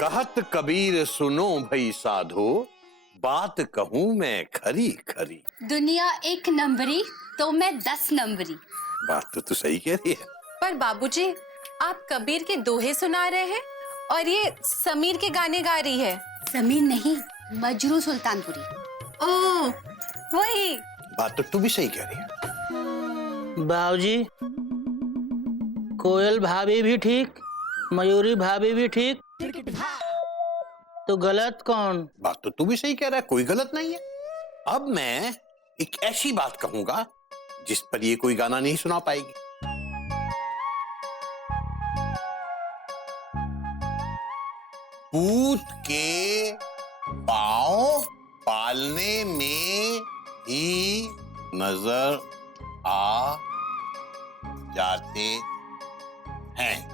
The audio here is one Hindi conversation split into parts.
कहत कबीर सुनो भई साधो, बात कहूं मैं खरी खरी। दुनिया एक नंबरी तो मैं 10 नंबरी। बात तो तू सही कह रही है। पर बाबूजी, आप कबीर के दोहे सुना रहे हैं और ये समीर के गाने गा रही है। समीर नहीं, मजरू सुल्तानपुरी। ओह, वही। बात तो तू भी सही कह रही है। बाबूजी, कोयल भाभी भी ठीक, मयूरी भाभी भी ठीक, तो गलत कौन? बात तो तू भी सही कह रहा है, कोई गलत नहीं है। अब मैं एक ऐसी बात कहूंगा जिस पर ये कोई गाना नहीं सुना पाएगी। पूत के पांव पालने में ही नजर आ जाते हैं।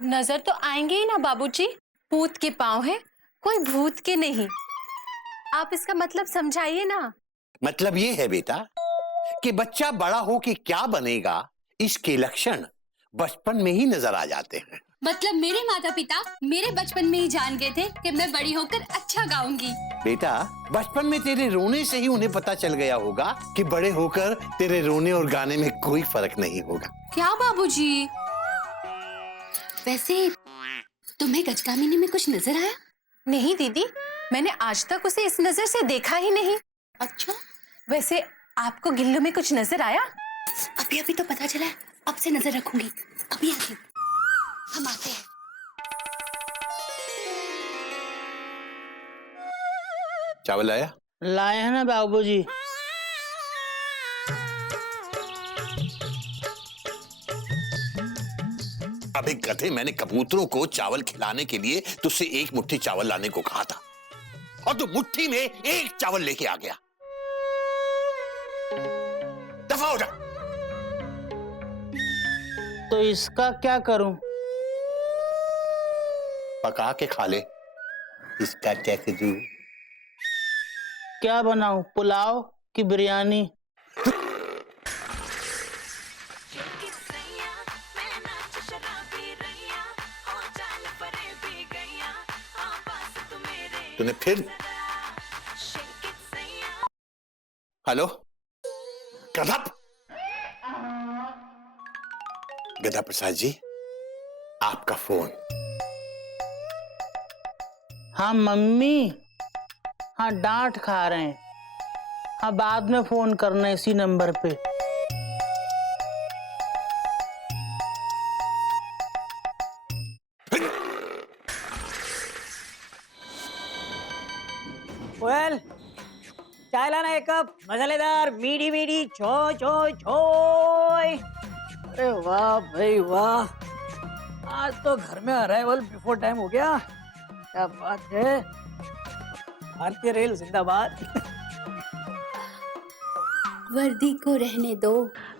नजर तो आएंगे ही ना बाबूजी, पूत के पाँव है, कोई भूत के नहीं। आप इसका मतलब समझाइए ना। मतलब ये है बेटा कि बच्चा बड़ा हो के क्या बनेगा, इसके लक्षण बचपन में ही नजर आ जाते हैं। मतलब मेरे माता पिता मेरे बचपन में ही जान गए थे कि मैं बड़ी होकर अच्छा गाऊंगी। बेटा, बचपन में तेरे रोने से ही उन्हें पता चल गया होगा कि बड़े होकर तेरे रोने और गाने में कोई फर्क नहीं होगा। क्या बाबूजी? वैसे तुम्हें गजकामिनी में कुछ नजर आया? नहीं दीदी, मैंने आज तक उसे इस नजर से देखा ही नहीं। अच्छा, वैसे आपको गिल्लू में कुछ नजर आया? अभी अभी तो पता चला है, अब से नजर रखूंगी। अभी आती हूँ, हम आते हैं। चावल आया? लाए हैं ना बाबूजी। अबे गधे, मैंने कबूतरों को चावल खिलाने के लिए तुझसे एक मुट्ठी चावल लाने को कहा था और तू मुट्ठी में एक चावल लेके आ गया। दफा हो जा। तो इसका क्या करूं? पका के खा ले। इसका क्या करूं? क्या बनाऊं, पुलाव की बिरयानी? तूने फिर? हेलो गधा, गधा प्रसाद जी, आपका फोन। हाँ मम्मी, हाँ डांट खा रहे हैं। हाँ बाद में फोन करना इसी नंबर पे। कोयल, चाय लाना एक कप, मसालेदार, मीठी मीठी, छो छो छो। अरे वाह भाई वाह, आज तो घर में अराइवल बिफोर टाइम हो गया। क्या बात है, भारतीय रेल जिंदाबाद। वर्दी को रहने दो,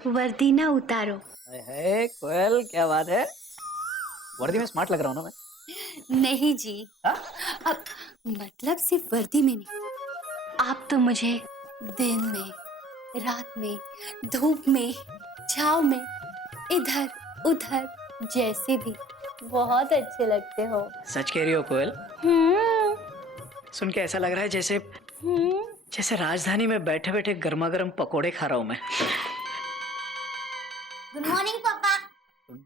वर्दी ना उतारो। है कोयल, क्या बात है, वर्दी में स्मार्ट लग रहा हूँ ना मैं? नहीं जी, अब मतलब सिर्फ वर्दी में नहीं, आप तो मुझे दिन में, रात में, धूप में, छाव में, इधर उधर जैसे भी बहुत अच्छे लगते हो। सच कह रही हो कोयल? सुन के ऐसा लग रहा है जैसे जैसे राजधानी में बैठे बैठे गर्मा गर्म पकोड़े खा रहा हूँ मैं। गुड मॉर्निंग पापा।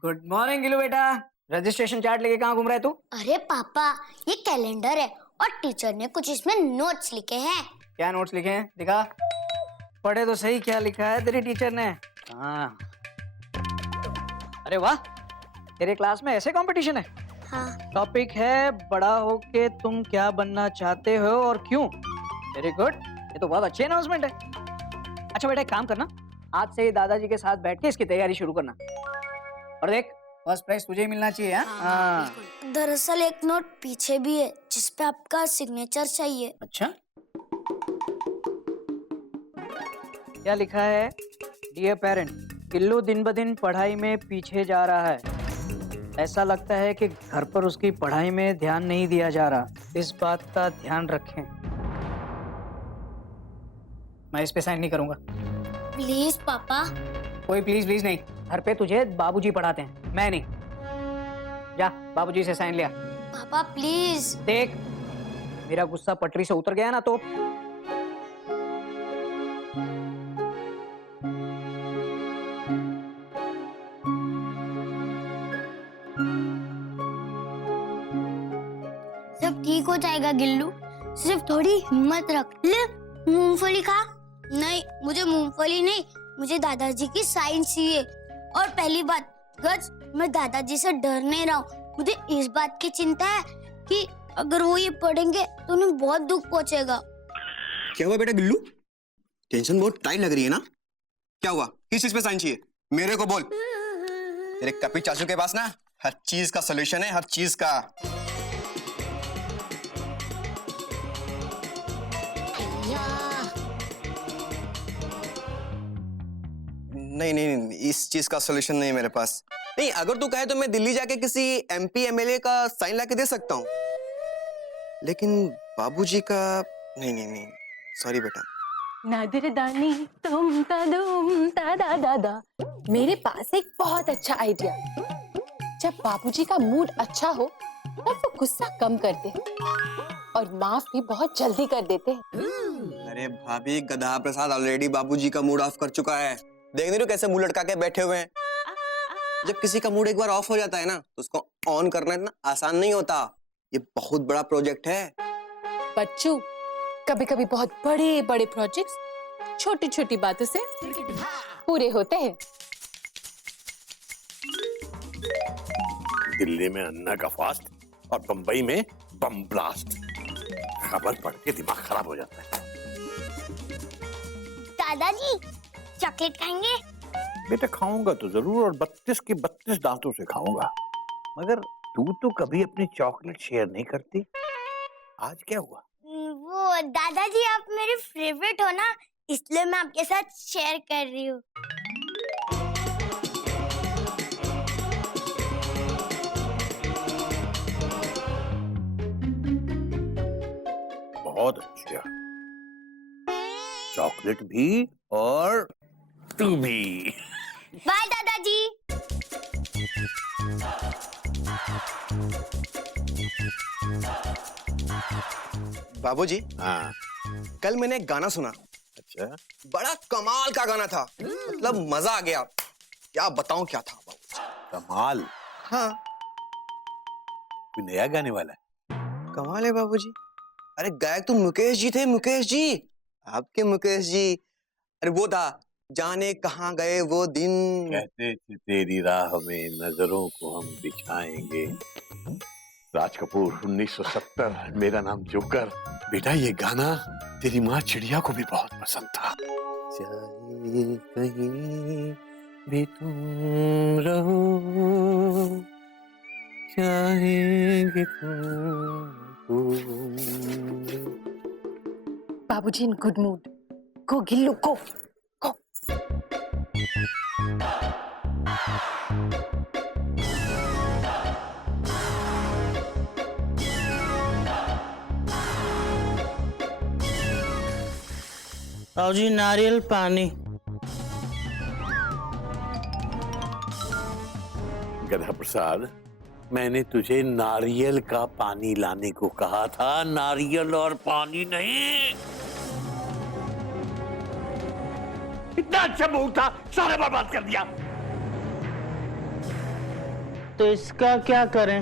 गुड मॉर्निंग गिलू बेटा। रजिस्ट्रेशन चार्ट लेके कहाँ घूम रहा है तू? अरे पापा, ये कैलेंडर है और टीचर ने कुछ इसमें नोट्स लिखे हैं। क्या नोट्स लिखे हैं, दिखा। पढ़े तो सही, क्या लिखा है तेरी टीचर ने? हाँ, अरे वाह, तेरे क्लास में ऐसे कंपटीशन है? हाँ। टॉपिक है बड़ा होके तुम क्या बनना चाहते हो और क्यों। वेरी गुड, ये तो बहुत अच्छी अनाउंसमेंट है। अच्छा बेटा, एक काम करना, आज से ही दादाजी के साथ बैठ के इसकी तैयारी शुरू करना। और देख, फर्स्ट प्राइज तुझे ही मिलना चाहिए। हाँ, दरअसल एक नोट पीछे भी है जिसपे आपका सिग्नेचर चाहिए। अच्छा, क्या लिखा है? डियर पेरेंट, गिल्लू दिन ब दिन पढ़ाई में पीछे जा रहा है। ऐसा लगता है कि घर पर उसकी पढ़ाई में ध्यान नहीं दिया जा रहा। इस बात का ध्यान रखें। मैं इस पे साइन नहीं करूंगा। प्लीज पापा। कोई प्लीज प्लीज नहीं, घर पे तुझे बाबूजी पढ़ाते हैं, मैं नहीं। जा बाबूजी से साइन लिया। पापा प्लीज। देख मेरा गुस्सा पटरी से उतर गया ना तो सब ठीक हो जाएगा गिल्लू, सिर्फ थोड़ी हिम्मत रख। ले मूंगफली खा। नहीं मुझे मूंगफली नहीं, मुझे दादाजी की साइन चाहिए। और पहली बात गज, मैं दादाजी से डर नहीं रहा हूँ। मुझे इस बात की चिंता है कि अगर वो ये पढ़ेंगे तो उन्हें बहुत दुख पहुंचेगा। क्या हुआ बेटा गिल्लू? टेंशन बहुत टाइट लग रही है ना? क्या हुआ? किस चीज पे साइन चाहिए? मेरे को बोल। तेरे कपी चाचू के पास ना हर चीज का सॉल्यूशन है, हर चीज का। नहीं नहीं नहीं, इस चीज का सॉल्यूशन नहीं है मेरे पास। नहीं, अगर तू कहे तो मैं दिल्ली जाके किसी एमपी एमएलए का साइन लाके दे सकता हूँ, लेकिन बाबूजी का नहीं नहीं नहीं, सॉरी बेटा। नादिर दानी तुम तदुम ता दा। मेरे पास एक बहुत अच्छा आइडिया। जब बाबूजी का मूड अच्छा हो तब वो गुस्सा कम करते हैं और माफ भी बहुत जल्दी कर देते हैं। अरे भाभी, गधा प्रसाद ऑलरेडी बाबूजी का मूड ऑफ कर चुका है। देख नहीं रहे कैसे मुंह लटका के बैठे हुए हैं। जब किसी का मूड एक बार ऑफ हो जाता है ना तो उसको ऑन करना इतना आसान नहीं होता। ये बहुत बड़ा प्रोजेक्ट है बच्चू। कभी कभी बहुत बड़े बड़े प्रोजेक्ट्स छोटी छोटी बातों से पूरे होते हैं। दिल्ली में अन्ना का फास्ट और बंबई में बम ब्लास्ट। खबर पढ़ के दिमाग खराब हो जाता है। दादाजी चॉकलेट खाएंगे? बेटा खाऊंगा तो जरूर, और 32 के 32 दांतों से खाऊंगा। मगर तू तो कभी अपनी चॉकलेट शेयर नहीं करती, आज क्या हुआ? वो दादाजी आप मेरे फेवरेट हो ना, इसलिए मैं आपके साथ शेयर कर रही हूँ। बहुत अच्छा, चॉकलेट भी और तू भी। बाय दादाजी। बाबूजी। हाँ। कल मैंने एक गाना सुना। अच्छा। बड़ा कमाल का गाना था, मतलब मजा आ गया। क्या बताऊं क्या था बाबूजी। कमाल? हाँ कोई नया गाने वाला है? कमाल है बाबूजी। अरे गायक तो मुकेश जी थे, मुकेश जी, आपके मुकेश जी। अरे वो था, जाने कहाँ गए वो दिन। कहते थे तेरी राह में नजरों को हम बिछाएंगे। राज कपूर, 1970, मेरा नाम जोकर। बेटा ये गाना तेरी माँ चिड़िया को भी बहुत पसंद था। चाहे कहीं भी तुम रहो, चाहेंगे तुमको। बाबूजी इन गुड मूड। गो गिल्लू गो। बाबूजी नारियल पानी। गधा प्रसाद, मैंने तुझे नारियल का पानी लाने को कहा था, नारियल और पानी नहीं। इतना अच्छा मूड था, सारा बर्बाद कर दिया। तो इसका क्या करें?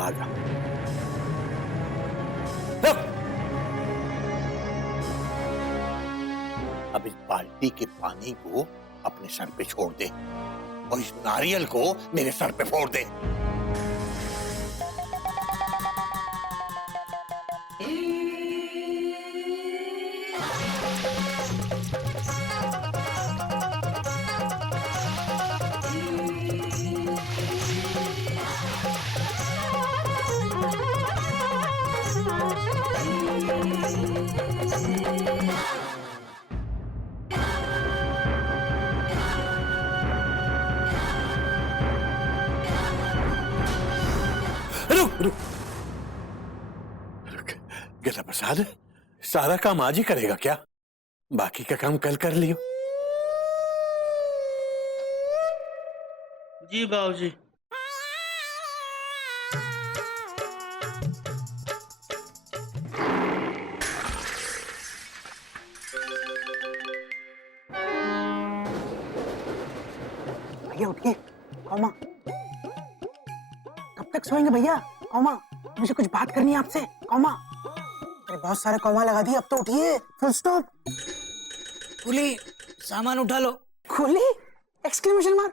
आजा। अब इस बाल्टी के पानी को अपने सर पे छोड़ दे और इस नारियल को मेरे सर पे फोड़ दे। रुक रुक रुक। गधा प्रसाद, सारा काम आज ही करेगा क्या? बाकी का काम कल कर लियो। जी बाबूजी। भैया उठिए। कौमा, कब तक सोएंगे भैया? कौमा, मुझे कुछ बात करनी है आपसे। कौमा, अरे बहुत सारे कौमा लगा दिए, अब तो उठिए। Full stop. कुली, सामान उठा लो। खुली एक्सक्लेमेशन मार्क।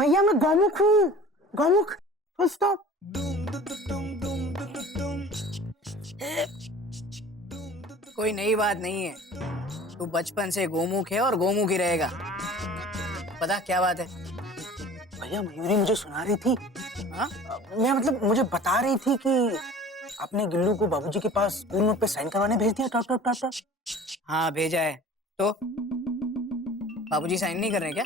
भैया मैं गौमुख हूँ, गौमुख। Full stop. कोई नई बात नहीं है, तू बचपन से गोमुख है और गोमुख ही रहेगा। पता क्या बात है? भैया मयूरी मुझे सुना रही थी। हाँ? मैं मतलब मुझे बता रही थी कि आपने गिल्लू को बाबूजी के पास स्कूल नोट पे साइन करवाने भेज दिया। Taught taught taught taught. हाँ भेजा है। तो बाबूजी साइन नहीं कर रहे क्या?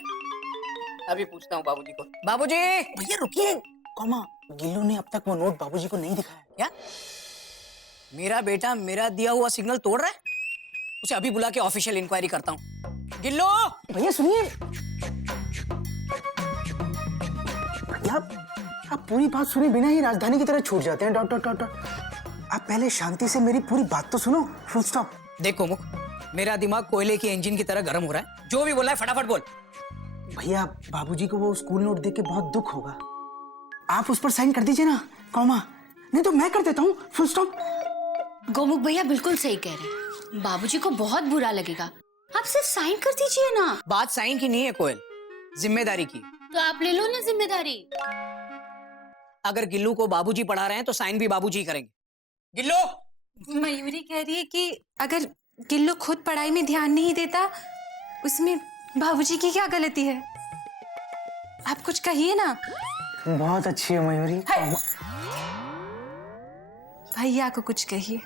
अभी पूछता हूँ बाबूजी को। बाबूजी! भैया रुकिए। कौमा, गिल्लू ने अब तक वो नोट बाबूजी को नहीं दिखाया। क्या? मेरा बेटा मेरा दिया हुआ सिग्नल तोड़ रहा है? उसे अभी बुला के ऑफिशियल इंक्वायरी करता हूँ। गिल्लो! भैया सुनिए। भैया आप पूरी बात सुने बिना ही राजधानी की तरह छूट जाते हैं। Dot dot dot dot. आप पहले शांति से मेरी पूरी बात तो सुनो। Full stop. देखो मुख, मेरा दिमाग कोयले की इंजन की तरह गर्म हो रहा है। जो भी बोला है फटाफट बोल। भैया बाबूजी को वो स्कूल नोट देख के बहुत दुख होगा, आप उस पर साइन कर दीजिए ना। कौमा, नहीं तो मैं कर देता हूँ। Full stop. गोमुख भैया बिल्कुल सही कह रहे हैं, बाबूजी को बहुत बुरा लगेगा। आप सिर्फ साइन कर दीजिए ना। बात साइन की नहीं है कोयल, जिम्मेदारी की। तो आप ले लो ना जिम्मेदारी। अगर गिल्लू को बाबूजी पढ़ा रहे हैं तो साइन भी बाबूजी ही करेंगे। गिल्लू! मयूरी कह रही है कि अगर गिल्लू खुद पढ़ाई में ध्यान नहीं देता, उसमें बाबूजी की क्या गलती है? आप कुछ कहिए ना। बहुत अच्छी है मयूरी। भैया को कुछ कहिए।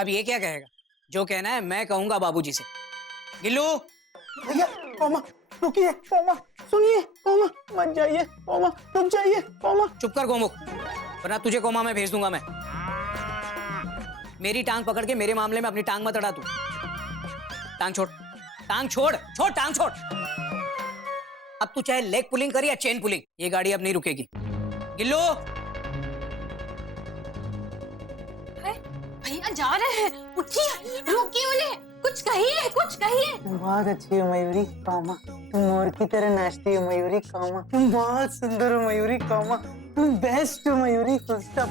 अब ये क्या कहेगा? जो कहना है मैं कहूंगा बाबूजी से। गिल्लू! भैया कौमा रुकिए। कौमा सुनिए। कौमा मत जाइए। कौमा रुक जाइए। कौमा। चुप कर गोमुख, वरना तुझे कोमा में भेज दूंगा मैं। मेरी टांग पकड़ के मेरे मामले में अपनी टांग मत अड़ा तू। टांग छोड़, टांग छोड़, छोड़ टांग छोड़। अब तू चाहे लेग पुलिंग कर या चेन पुलिंग, ये गाड़ी अब नहीं रुकेगी। गिल्लू! भैया जा रहे हैं, उठिए, रोकिए उन्हें। कुछ कहिए, कुछ कहिए। बहुत अच्छी है मयूरी। कौमा, तुम मोर की तरह नाचती है मयूरी। कौमा, तुम बहुत सुंदर हो मयूरी। कौमा, तुम बेस्ट हो मयूरी। Full stop.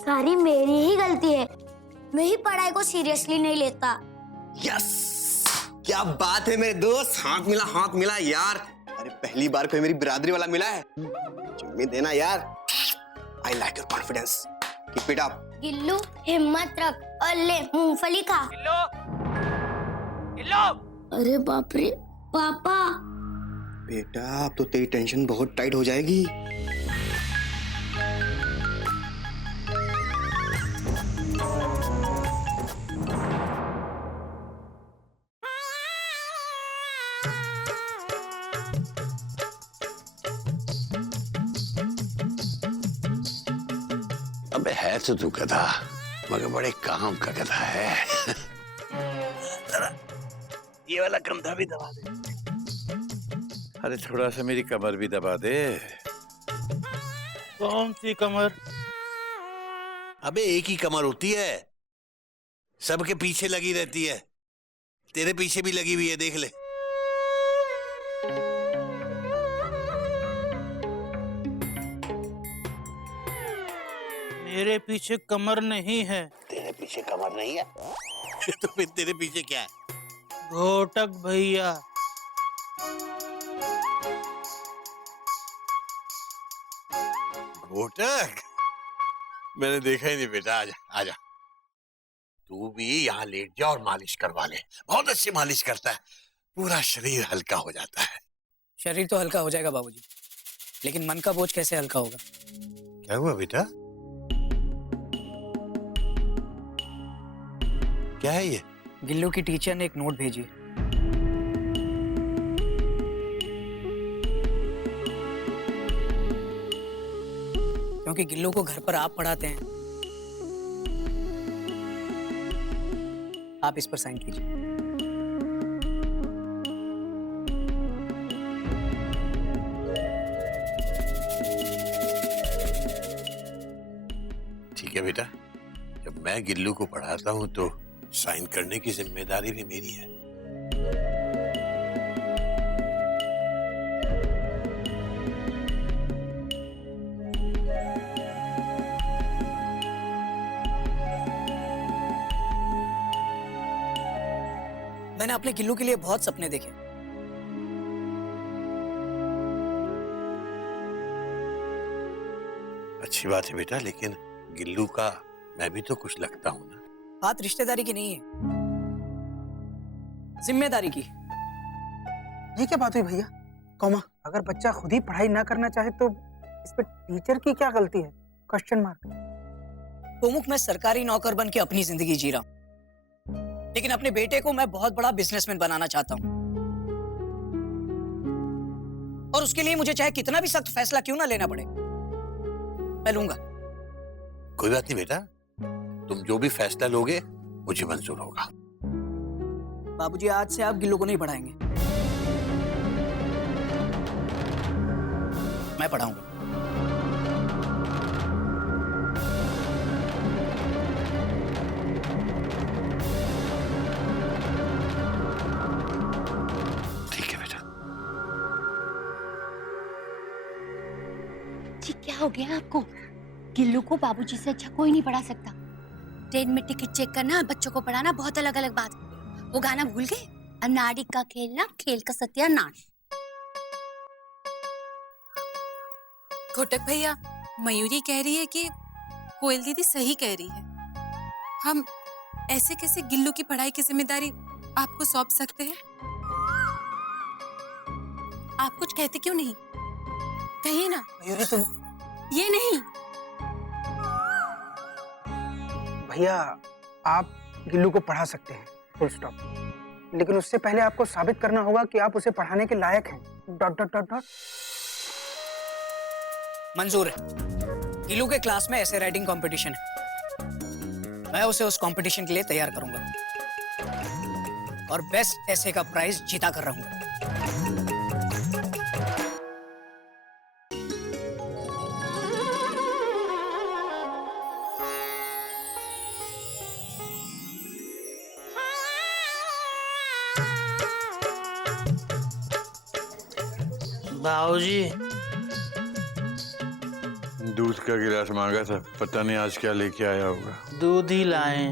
सारी मेरी ही गलती है, मैं ही पढ़ाई को सीरियसली नहीं लेता। यस, क्या बात है मेरे दोस्त। हाथ मिला, हाथ मिला यार। अरे पहली बार कोई मेरी बिरादरी वाला मिला है। चुम्मी देना यार। I like your confidence, keep it up. Gillu हिम्मत रख और ले मूंगफली खा। गिल्लू! गिल्लू! अरे बाप रे पापा। बेटा अब तो तेरी टेंशन बहुत टाइट हो जाएगी। अबे है तो तू गधा, मगर बड़े काम का गधा है। ये वाला कंधा भी दबा दे। अरे थोड़ा सा मेरी कमर भी दबा दे। कौन सी कमर? अबे एक ही कमर होती है, सबके पीछे लगी रहती है। तेरे पीछे भी लगी हुई है, देख ले। मेरे पीछे कमर नहीं है। तेरे पीछे कमर नहीं है तो फिर तेरे पीछे क्या है? घोटक भैया। घोटक? मैंने देखा ही नहीं बेटा। आजा आजा, तू भी यहाँ लेट जा और मालिश करवा ले। बहुत अच्छी मालिश करता है, पूरा शरीर हल्का हो जाता है। शरीर तो हल्का हो जाएगा बाबूजी, लेकिन मन का बोझ कैसे हल्का होगा? क्या हुआ बेटा? क्या है ये? गिल्लू की टीचर ने एक नोट भेजी। क्योंकि गिल्लू को घर पर आप पढ़ाते हैं, आप इस पर साइन कीजिए। ठीक है बेटा, जब मैं गिल्लू को पढ़ाता हूँ तो साइन करने की जिम्मेदारी भी मेरी है। मैंने अपने गिल्लू के लिए बहुत सपने देखे। अच्छी बात है बेटा, लेकिन गिल्लू का मैं भी तो कुछ लगता हूँ ना। बात रिश्तेदारी की नहीं है, जिम्मेदारी की। ये क्या बात हुई भैया? कौमा, अगर बच्चा खुद ही पढ़ाई ना करना चाहे तो इस पे टीचर की क्या गलती है? Question mark. कोमुख, मैं सरकारी नौकर बन के अपनी जिंदगी जी रहा हूं, लेकिन अपने बेटे को मैं बहुत बड़ा बिजनेसमैन बनाना चाहता हूं, और उसके लिए मुझे चाहे कितना भी सख्त फैसला क्यों ना लेना पड़े, मैं लूंगा। कोई बात नहीं बेटा, तुम जो भी फैसला लोगे मुझे मंजूर होगा। बाबूजी, आज से आप गिल्लू को नहीं पढ़ाएंगे, मैं पढ़ाऊंगा। ठीक है बेटा। जी क्या हो गया आपको? गिल्लू को बाबूजी से अच्छा कोई नहीं पढ़ा सकता। ट्रेन में टिकट चेक करना और बच्चों को पढ़ाना बहुत अलग अलग बात है। वो गाना भूल गए? अनाड़ी का खेलना खेल का सत्यानाश। घोटक भैया, मयूरी कह रही है कि कोयल दीदी सही कह रही है। हम ऐसे कैसे गिल्लू की पढ़ाई की जिम्मेदारी आपको सौंप सकते हैं? आप कुछ कहते क्यों नहीं? कहिए ना। मयूरी तुम। ये नहीं। भैया, आप गिल्लू को पढ़ा सकते हैं, फुल स्टॉप। लेकिन उससे पहले आपको साबित करना होगा कि आप उसे पढ़ाने के लायक हैं। Dot dot dot dot. मंजूर है। गिल्लू के क्लास में ऐसे राइटिंग कंपटीशन है, मैं उसे उस कंपटीशन के लिए तैयार करूंगा और बेस्ट ऐसे का प्राइज जीता कर रहूंगा। बाबूजी, दूध का गिलास मांगा था, पता नहीं आज क्या लेके आया होगा। दूध ही लाए।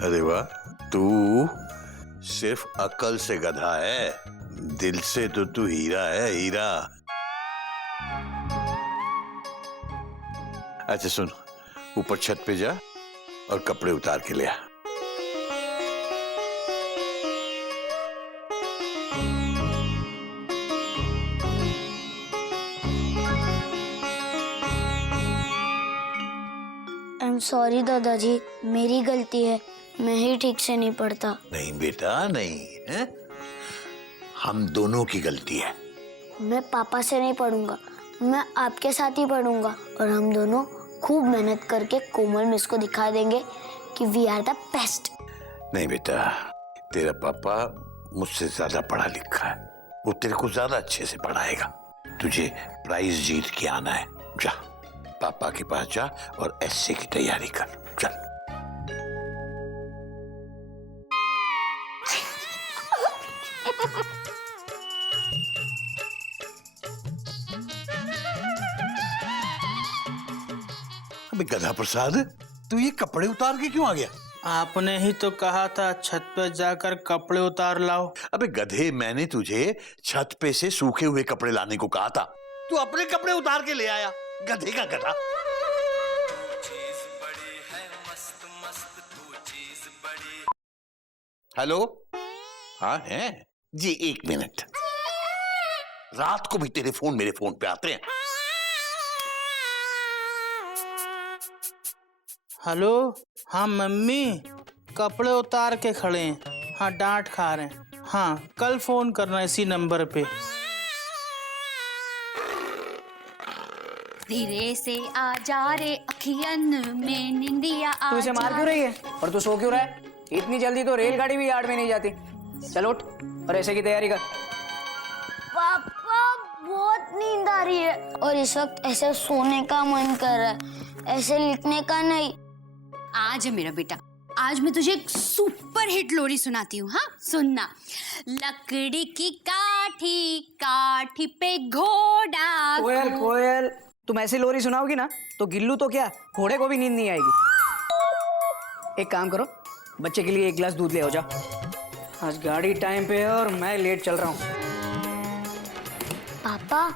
अरे वाह, तू सिर्फ अकल से गधा है, दिल से तो तू हीरा है, हीरा। अच्छा सुन, ऊपर छत पे जा और कपड़े उतार के ले आ। आई एम सॉरी दादाजी, मेरी गलती है, मैं ही ठीक से नहीं पढ़ता। नहीं बेटा नहीं है, हम दोनों की गलती है। मैं पापा से नहीं पढ़ूंगा, मैं आपके साथ ही पढ़ूंगा, और हम दोनों खूब मेहनत करके कोमल मिस को दिखा देंगे कि वी आर द बेस्ट। नहीं बेटा, तेरा पापा मुझसे ज्यादा पढ़ा लिखा है, वो तेरे को ज्यादा अच्छे से पढ़ाएगा। तुझे प्राइज जीत के आना है, जा पापा के पास जा और एसए की तैयारी कर, चल। अबे गधा प्रसाद, तू ये कपड़े उतार के क्यों आ गया? आपने ही तो कहा था छत पे जाकर कपड़े उतार लाओ। अबे गधे, मैंने तुझे छत पे से सूखे हुए कपड़े लाने को कहा था, तू अपने कपड़े उतार के ले आया, गधे का गधा। हेलो, हाँ है जी, 1 मिनट। रात को भी तेरे फोन मेरे फोन पे आते हैं। हेलो, हाँ मम्मी, कपड़े उतार के खड़े हैं। हाँ, डांट खा रहे हैं। हाँ, कल फोन करना इसी नंबर पे। धीरे से आ जा रे अखियन में निंदिया आ तू इसे मार क्यों रही है और तू सो क्यों रहा है? इतनी जल्दी तो रेलगाड़ी भी यार्ड में नहीं जाती। चल उठ और ऐसे की तैयारी कर। पापा बहुत नींद आ रही है और इस वक्त ऐसे सोने का मन कर रहा है, ऐसे लिखने का नहीं। आज है मेरा बेटा, आज मैं तुझे एक सुपर हिट लोरी सुनाती हूँ। हाँ सुनना। लकड़ी की काठी, काठी पे घोड़ा। कोयल कोयल, तुम ऐसी लोरी सुनाओगी ना तो गिल्लू तो क्या, घोड़े को भी नींद नहीं आएगी। एक काम करो, बच्चे के लिए एक गिलास दूध ले आओ जाओ। आज गाड़ी टाइम पे है और मैं लेट चल रहा हूँ। पापा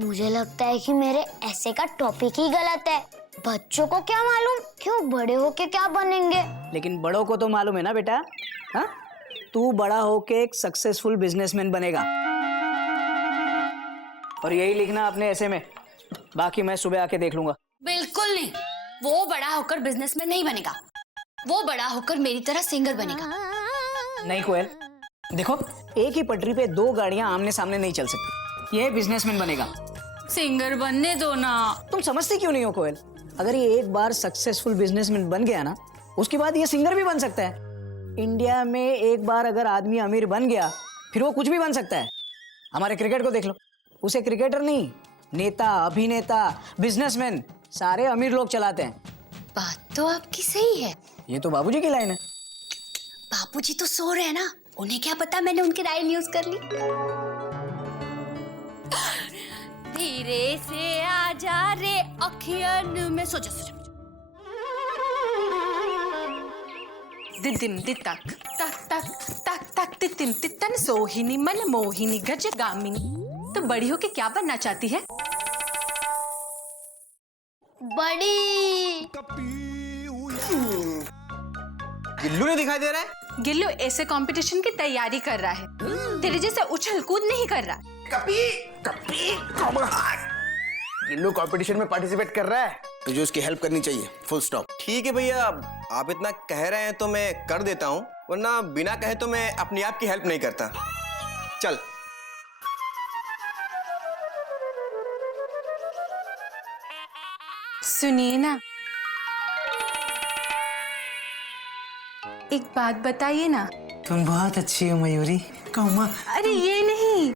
मुझे लगता है कि मेरे ऐसे का टॉपिक ही गलत है। बच्चों को क्या मालूम क्यों बड़े होके क्या बनेंगे। लेकिन बड़ों को तो मालूम है ना बेटा। हाँ, तू बड़ा होके एक सक्सेसफुल बिजनेसमैन बनेगा और यही लिखना अपने ऐसे में। बाकी मैं सुबह आके देख लूंगा। बिल्कुल नहीं, वो बड़ा होकर बिजनेसमैन नहीं बनेगा, वो बड़ा होकर मेरी तरह सिंगर बनेगा। नहीं कोयल, देखो एक ही पटरी पे दो गाड़ियां आमने सामने नहीं चल सकती। ये बिजनेसमैन बनेगा। सिंगर बनने दो ना। तुम समझते क्यों नहीं हो कोयल? अगर ये एक बार सक्सेसफुल बिजनेसमैन बन गया ना, उसके बाद ये सिंगर भी बन सकता है। इंडिया में एक बार अगर आदमी अमीर बन गया फिर वो कुछ भी बन सकता है। हमारे क्रिकेट को देख लो, उसे क्रिकेटर नहीं, नेता, अभिनेता, बिजनेसमैन सारे अमीर लोग चलाते हैं। बात तो आपकी सही है। ये तो बाबूजी की लाइन है। बापूजी तो सो रहे हैं ना, उन्हें क्या पता मैंने उनकी लाइन यूज कर ली। धीरे से आजा रे अखियन में, सोचा सोचा। दिदिम दितक तक तक तक तक तितिम तितन सोहिनी मन मोहिनी गज गामिनी। तो बड़ी होके क्या बनना चाहती है? बड़ी। गिल्लू नहीं दिखाई दे रहा है? गिल्लू ऐसे कंपटीशन की तैयारी कर रहा है, तेरे जैसे उछल कूद नहीं कर रहा। गिल्लू कंपटीशन में पार्टिसिपेट कर रहा है, तुझे उसकी हेल्प करनी चाहिए। Full stop. ठीक है भैया, आप इतना कह रहे हैं तो मैं कर देता हूँ, वरना बिना कहे तो मैं अपने आप की हेल्प नहीं करता। चल। सुनिए ना, एक बात बताइए ना। तुम बहुत अच्छी हो मयूरी। कौमा अरे ये नहीं,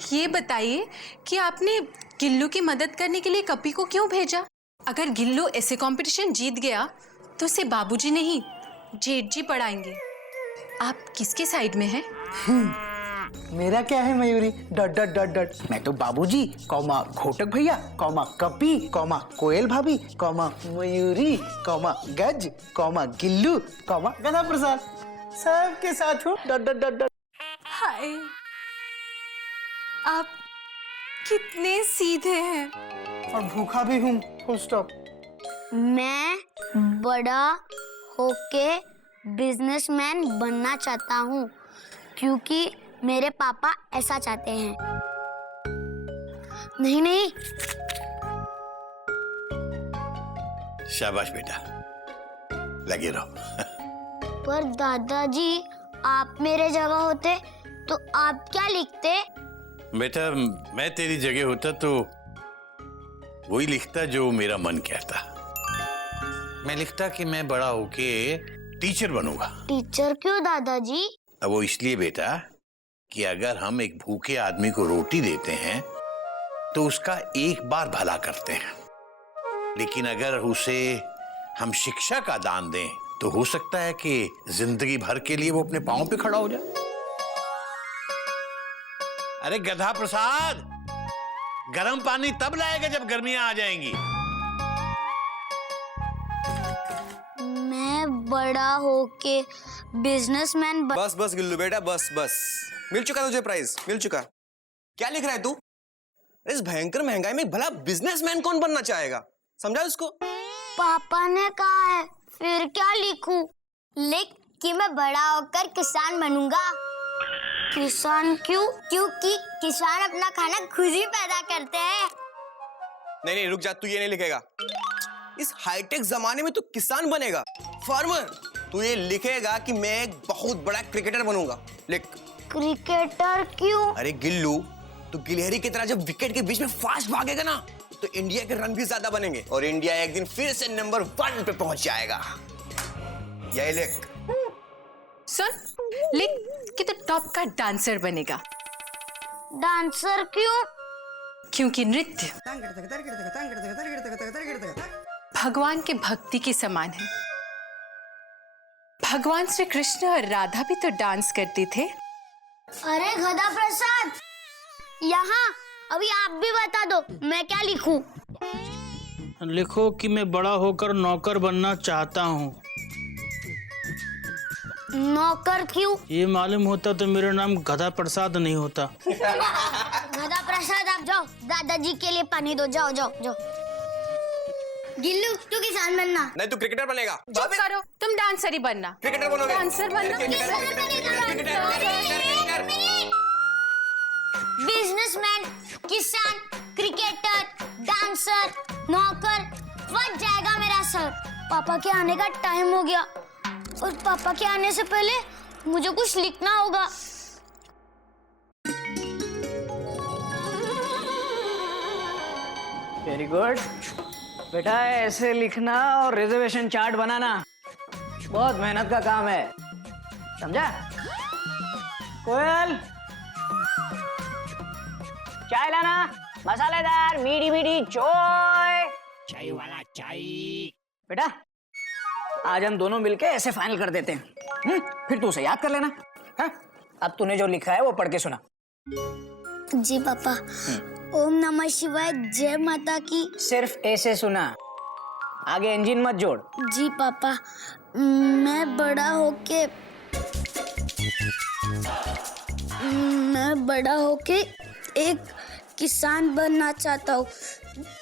ये बताइए कि आपने गिल्लू की मदद करने के लिए कपी को क्यों भेजा? अगर गिल्लू ऐसे कंपटीशन जीत गया तो उसे बाबूजी नहीं जेठ जी पढ़ाएंगे। आप किसके साइड में हैं? मेरा क्या है Mayuri? Dot dot dot dot. मैं तो बाबूजी कौमा घोटक भैया कौमा कपी कौमा कोयल भाभी कौमा मयूरी कौमा गज कौमा गिल्लू कौमा गधा प्रसाद सबके साथ हूँ। Dot dot dot dot. Hi, आप कितने सीधे हैं। और भूखा भी हूँ। Full stop. मैं बड़ा होके बिजनेसमैन बनना चाहता हूँ क्योंकि मेरे पापा ऐसा चाहते हैं। नहीं नहीं। शाबाश बेटा, लगे रहो। पर दादाजी, आप मेरे जगह होते तो आप क्या लिखते? बेटा मैं तेरी जगह होता तो वही लिखता जो मेरा मन कहता। मैं लिखता कि मैं बड़ा होके टीचर बनूंगा। टीचर क्यों दादाजी? अब वो इसलिए बेटा कि अगर हम एक भूखे आदमी को रोटी देते हैं तो उसका एक बार भला करते हैं, लेकिन अगर उसे हम शिक्षा का दान दें तो हो सकता है कि जिंदगी भर के लिए वो अपने पांव पे खड़ा हो जाए। अरे गधा प्रसाद, गर्म पानी तब लाएगा जब गर्मियां आ जाएंगी। मैं बड़ा होके बिजनेसमैन बस बस गिल्लू बेटा, बस बस। मिल चुका तुझे प्राइज, मिल चुका। क्या लिख रहा है तू? इस भयंकर महंगाई में भला बिजनेसमैन कौन बनना चाहेगा? समझा उसको? पापा ने कहा है, फिर क्या लिखूं? लिख कि मैं बड़ा होकर किसान बनूंगा। किसान क्यों? क्योंकि किसान अपना खाना खुद ही पैदा करते हैं। नहीं नहीं रुक जा, तू ये नहीं लिखेगा। इस हाईटेक जमाने में तू किसान बनेगा, फार्मर। तू ये लिखेगा कि मैं एक बहुत बड़ा क्रिकेटर बनूंगा। लिख। क्रिकेटर क्यों? अरे गिल्लू, तू गिलहरी की तरह जब विकेट के बीच में फास्ट भागेगा ना तो इंडिया के रन भी ज्यादा बनेंगे और इंडिया एक दिन फिर से नंबर 1 पे पहुंच जाएगा। यही लिख। सुन, लिख कि तो टॉप का डांसर बनेगा। डांसर क्यों? क्योंकि नृत्य भगवान के भक्ति के समान है। भगवान श्री कृष्ण और राधा भी तो डांस करते थे। अरे गधा प्रसाद, यहाँ अभी आप भी बता दो मैं क्या लिखूं? लिखो कि मैं बड़ा होकर नौकर बनना चाहता हूँ। नौकर क्यों? ये मालूम होता तो मेरा नाम गधा प्रसाद नहीं होता। गधा प्रसाद आप जाओ, दादाजी के लिए पानी दो, जाओ जाओ जाओ। गिल्लू तू किसान बनना। नहीं तू क्रिकेटर बनेगा। चुप करो, तुम डांसर ही बनना। क्रिकेटर बनोगे। डांसर बनना। बिजनेसमैन, किसान, क्रिकेटर, डांसर, नौकर, बच जाएगा मेरा सर। पापा के आने का टाइम हो गया और पापा के आने से पहले मुझे कुछ लिखना होगा। वेरी गुड बेटा, ऐसे लिखना और रिजर्वेशन चार्ट बनाना बहुत मेहनत का काम है, समझा? कोयल, चाय लाना, मसालेदार मीठी मीठी चाय। चाय वाला चाय। बेटा आज हम दोनों मिलके ऐसे फाइनल कर देते हैं, फिर तू उसे याद कर लेना। हाँ? अब तूने जो लिखा है वो पढ़ के सुना। जी पापा। ओम नमः शिवाय, जय माता की। सिर्फ ऐसे सुना, आगे इंजन मत जोड़। जी पापा, मैं बड़ा होके एक किसान बनना चाहता हूँ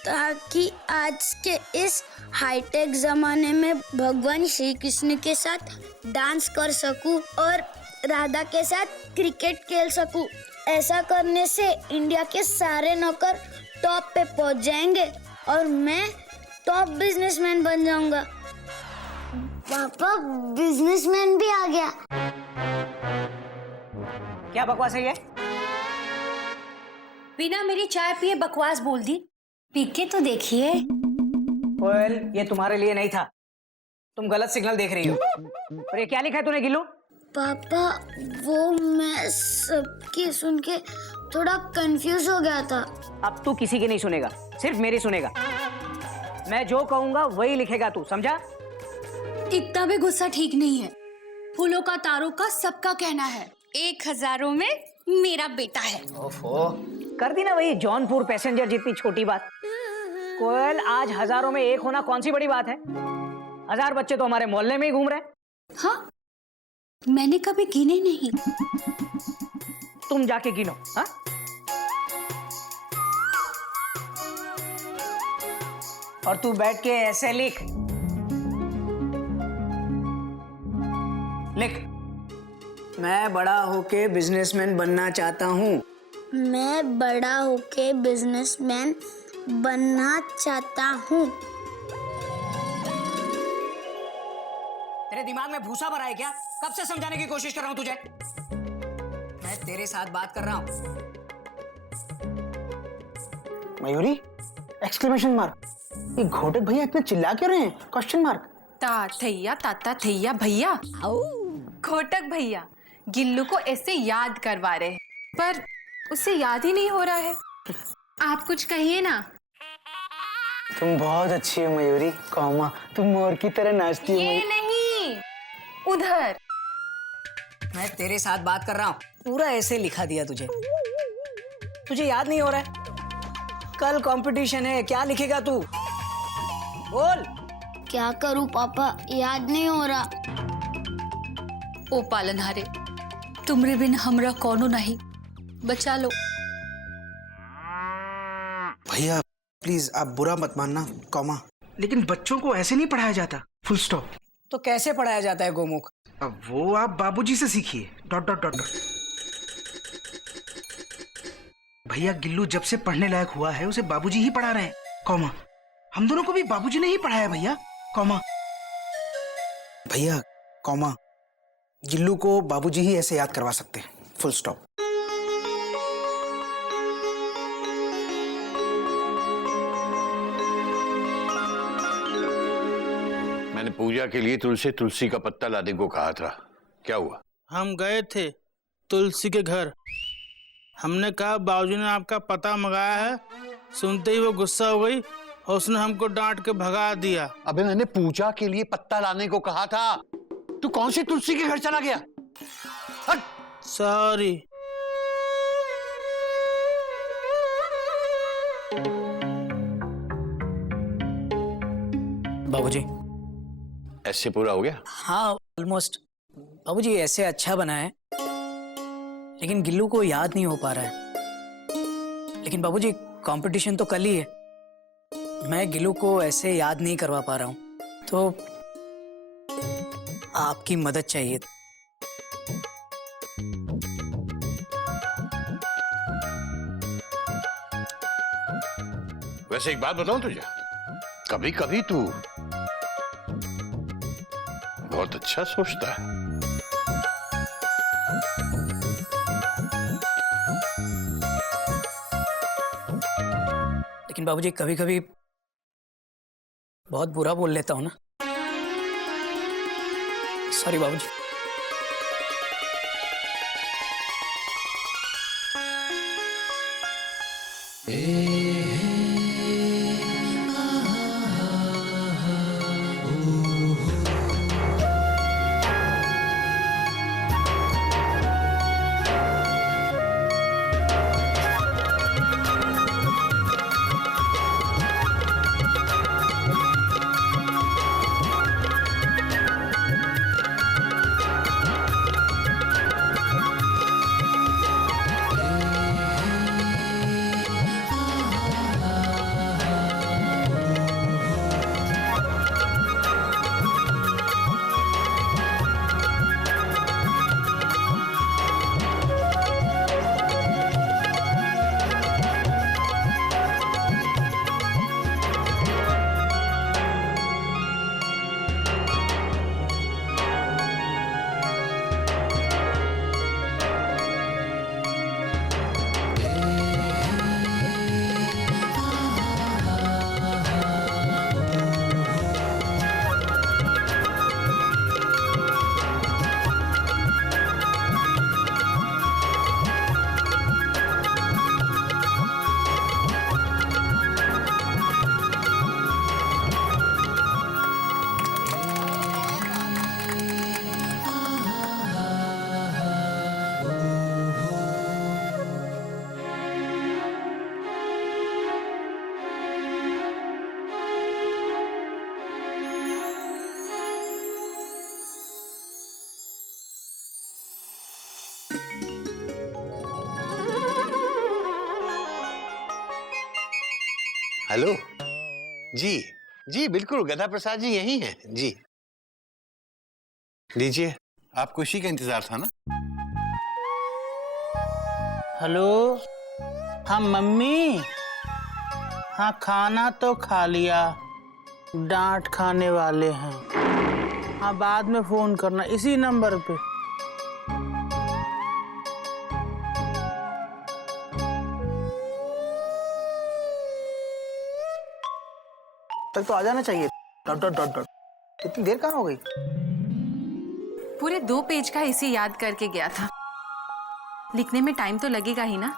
ताकि आज के इस हाईटेक जमाने में भगवान श्री कृष्ण के साथ डांस कर सकूं और राधा के साथ क्रिकेट खेल सकूं। ऐसा करने से इंडिया के सारे नौकर टॉप पे पहुंच जाएंगे और मैं टॉप बिजनेसमैन बन जाऊंगा। पापा बिजनेसमैन भी आ गया। क्या बकवास है ये? बिना मेरी चाय पिए बकवास बोल दी। पी के तो देखिए। कोयल, ये तुम्हारे लिए नहीं था, तुम गलत सिग्नल देख रही हो। और ये क्या लिखा है तूने गिल्लू? पापा वो मैं सबकी सुन के थोड़ा कंफ्यूज हो गया था। अब तू किसी की नहीं सुनेगा, सिर्फ मेरी सुनेगा। मैं जो कहूंगा वही लिखेगा तू, समझा? इतना भी गुस्सा ठीक नहीं है। फूलों का तारों का सबका कहना है, 1000 में मेरा बेटा है। ओफो, कर दी ना वही जौनपुर पैसेंजर जितनी छोटी बात। कोयल, आज 1000 में एक होना कौन सी बड़ी बात है? 1000 बच्चे तो हमारे मोहल्ले में ही घूम रहे हैं। हाँ, मैंने कभी गिने नहीं। तुम जाके गिनो। हाँ? और तू बैठ के ऐसे लिख। मैं बड़ा होके बिजनेसमैन बनना चाहता हूँ। मैं बड़ा होके बिजनेसमैन बनना चाहता हूँ। तेरे दिमाग में भूसा भरा है क्या? कब से समझाने की कोशिश कर रहा हूँ तुझे। मैं तेरे साथ बात कर रहा हूँ। Mayuri, exclamation mark. ये घोटक भैया इतने चिल्ला क्यों रहे हैं? Question mark. ता थैया ताता थैया भैया। घोटक भैया गिल्लू को ऐसे याद करवा रहे हैं, पर उसे याद ही नहीं हो रहा है। आप कुछ कहिए ना। तुम बहुत अच्छी हो मयूरी, कौमा तुम मोर की तरह नाचती हो। ये नहीं, उधर। मैं तेरे साथ बात कर रहा हूँ। पूरा ऐसे लिखा दिया तुझे। तुझे याद नहीं हो रहा है? कल कंपटीशन है, क्या लिखेगा तू? बोल। क्या करूँ पापा, याद नहीं हो रहा। ओ पालनहारे, तुमरे बिन हमरा कौनो नहीं, बचा लो। भैया प्लीज आप बुरा मत मानना, कौमा लेकिन बच्चों को ऐसे नहीं पढ़ाया जाता। Full stop. तो कैसे पढ़ाया जाता है गोमुख? अब वो आप बाबूजी से सीखिए। Dot dot dot dot. भैया गिल्लू जब से पढ़ने लायक हुआ है उसे बाबूजी ही पढ़ा रहे हैं, कौमा हम दोनों को भी बाबूजी ने ही पढ़ाया भैया, कौमा भैया कौमा गिल्लू को बाबूजी ही ऐसे याद करवा सकते हैं। Full stop. मैंने पूजा के लिए तुलसी का पत्ता लाने को कहा था, क्या हुआ? हम गए थे तुलसी के घर, हमने कहा बाबूजी ने आपका पता मंगाया है, सुनते ही वो गुस्सा हो गई और उसने हमको डांट के भगा दिया। अबे मैंने पूजा के लिए पत्ता लाने को कहा था, तू कौन सी तुलसी के घर चला गया? हट! सॉरी। बाबूजी। ऐसे पूरा हो गया? हाँ ऑलमोस्ट। बाबूजी ऐसे अच्छा बना है, लेकिन गिल्लू को याद नहीं हो पा रहा है। लेकिन बाबूजी कंपटीशन तो कल ही है, मैं गिल्लू को ऐसे याद नहीं करवा पा रहा हूँ, तो आपकी मदद चाहिए। वैसे एक बात बताऊं तुझे, कभी कभी तू बहुत अच्छा सोचता है। लेकिन बाबूजी कभी कभी बहुत बुरा बोल लेता हूँ ना, सॉरी बाबूजी। हेलो जी, जी बिल्कुल गधा प्रसाद जी यही हैं जी। लीजिए, आपको इसी का इंतजार था ना? हेलो, हाँ मम्मी। हाँ खाना तो खा लिया, डांट खाने वाले हैं। हाँ बाद में फोन करना इसी नंबर पे। तक तो आ जाना चाहिए। Dot dot dot dot. इतनी देर कहाँ हो गई? पूरे 2 पेज का इसे याद करके गया था। लिखने में टाइम तो लगेगा ही ना।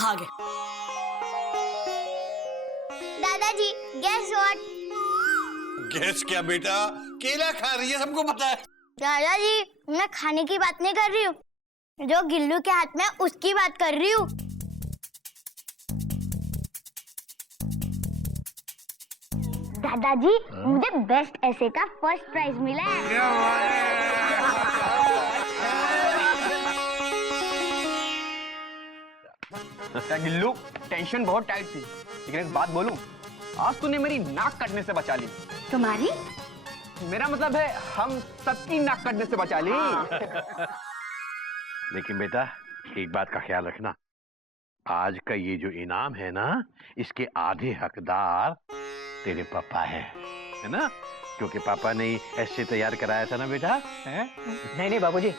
आ गए। दादाजी गेस व्हाट? गैस क्या बेटा, केला खा रही है, सबको पता है। दादाजी मैं खाने की बात नहीं कर रही हूँ, जो गिल्लू के हाथ में उसकी बात कर रही हूँ। दादाजी मुझे बेस्ट ऐसे का फर्स्ट प्राइज मिला है। क्या गिल्लू, टेंशन बहुत टाइट थी, लेकिन एक बात बोलूं, आज तूने मेरी नाक कटने से बचा ली। तुम्हारी? मेरा मतलब है हम सबकी नाक कटने से बचा ली। लेकिन बेटा एक बात का ख्याल रखना, आज का ये जो इनाम है ना, इसके आधे हकदार तेरे पापा है ना? क्योंकि पापा ने ऐसे तैयार कराया था ना बेटा। नहीं नहीं बाबूजी,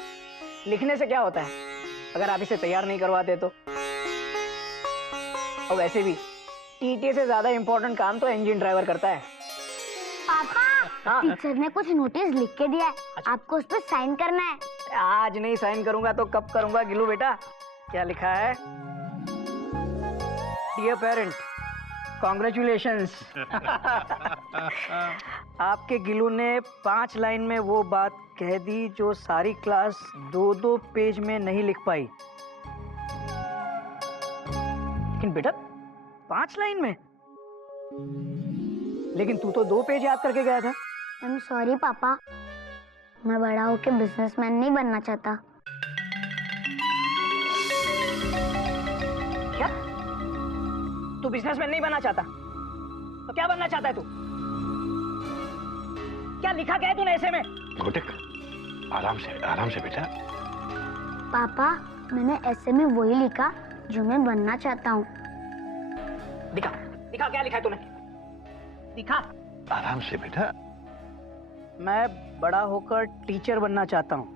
लिखने से क्या होता है अगर आप इसे तैयार नहीं करवाते तो। और वैसे भी टीटी से ज्यादा इंपॉर्टेंट काम तो इंजन ड्राइवर करता है। पापा टीचर ने कुछ नोटिस लिख के दिया है, आपको उस पर साइन करना है। आज नहीं साइन करूंगा तो कब करूंगा गिल्लू बेटा? क्या लिखा है? Dear parent, congratulations. आपके गिल्लू ने 5 लाइन में वो बात कह दी जो सारी क्लास 2-2 पेज में नहीं लिख पाई। लेकिन बेटा 5 लाइन में? लेकिन तू तो 2 पेज याद करके गया था। आई एम सॉरी पापा, मैं बड़ा होके बिजनेसमैन नहीं बनना चाहता। क्या? तू बिजनेसमैन नहीं बनना चाहता? तो क्या बनना चाहता है तू? क्या लिखा गया है तूने ऐसे में? घोटक, आराम से बेटा। पापा, मैंने ऐसे में वही लिखा जो मैं बनना चाहता हूँ। दिखा दिखा, क्या लिखा है तूने? दिखा। आराम से बेटा। मैं बड़ा होकर टीचर बनना चाहता हूँ।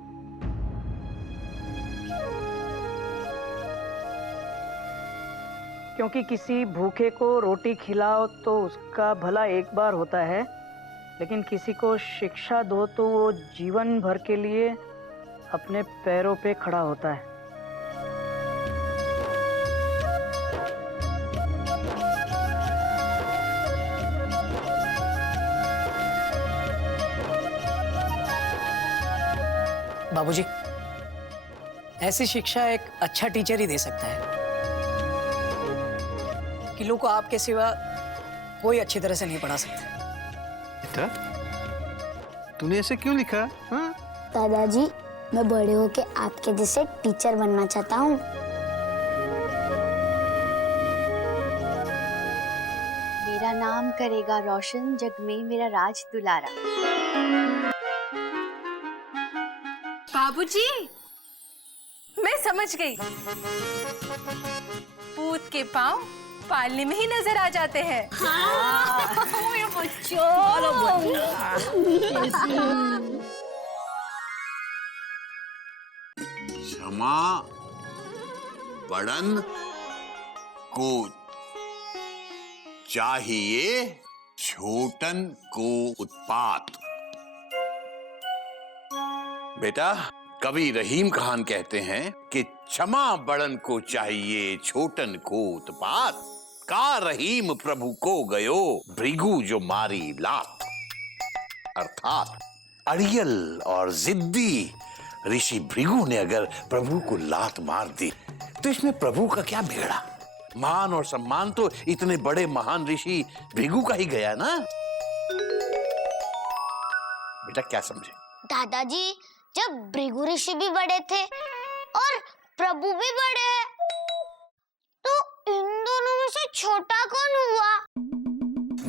क्योंकि किसी भूखे को रोटी खिलाओ तो उसका भला एक बार होता है, लेकिन किसी को शिक्षा दो तो वो जीवन भर के लिए अपने पैरों पे खड़ा होता है। बाबूजी, ऐसी शिक्षा एक अच्छा टीचर ही दे सकता है। किलो को आपके सिवा कोई अच्छी तरह से नहीं पढ़ा सकता। बेटा, तूने ऐसे क्यों लिखा? हाँ? दादाजी, मैं बड़े होके आपके जैसे टीचर बनना चाहता हूँ। मेरा नाम करेगा रोशन जग में मेरा राज दुलारा। बाबूजी, मैं समझ गई। पूत के पाँव पालने में ही नजर आ जाते हैं। मेरे बच्चों। क्षमा बड़न को चाहिए छोटन को उत्पात। बेटा, कवि रहीम खान कहते हैं कि क्षमा बड़न को चाहिए छोटन को उत्पात, का रहीम प्रभु को गयो भृगु जो मारी लात। अर्थात अड़ियल और जिद्दी ऋषि भृगु ने अगर प्रभु को लात मार दी तो इसमें प्रभु का क्या बिगड़ा? मान और सम्मान तो इतने बड़े महान ऋषि भृगु का ही गया ना। बेटा क्या समझे? दादाजी, जब भृगु ऋषि भी बड़े थे और प्रभु भी बड़े हैं, तो इन दोनों में से छोटा कौन हुआ?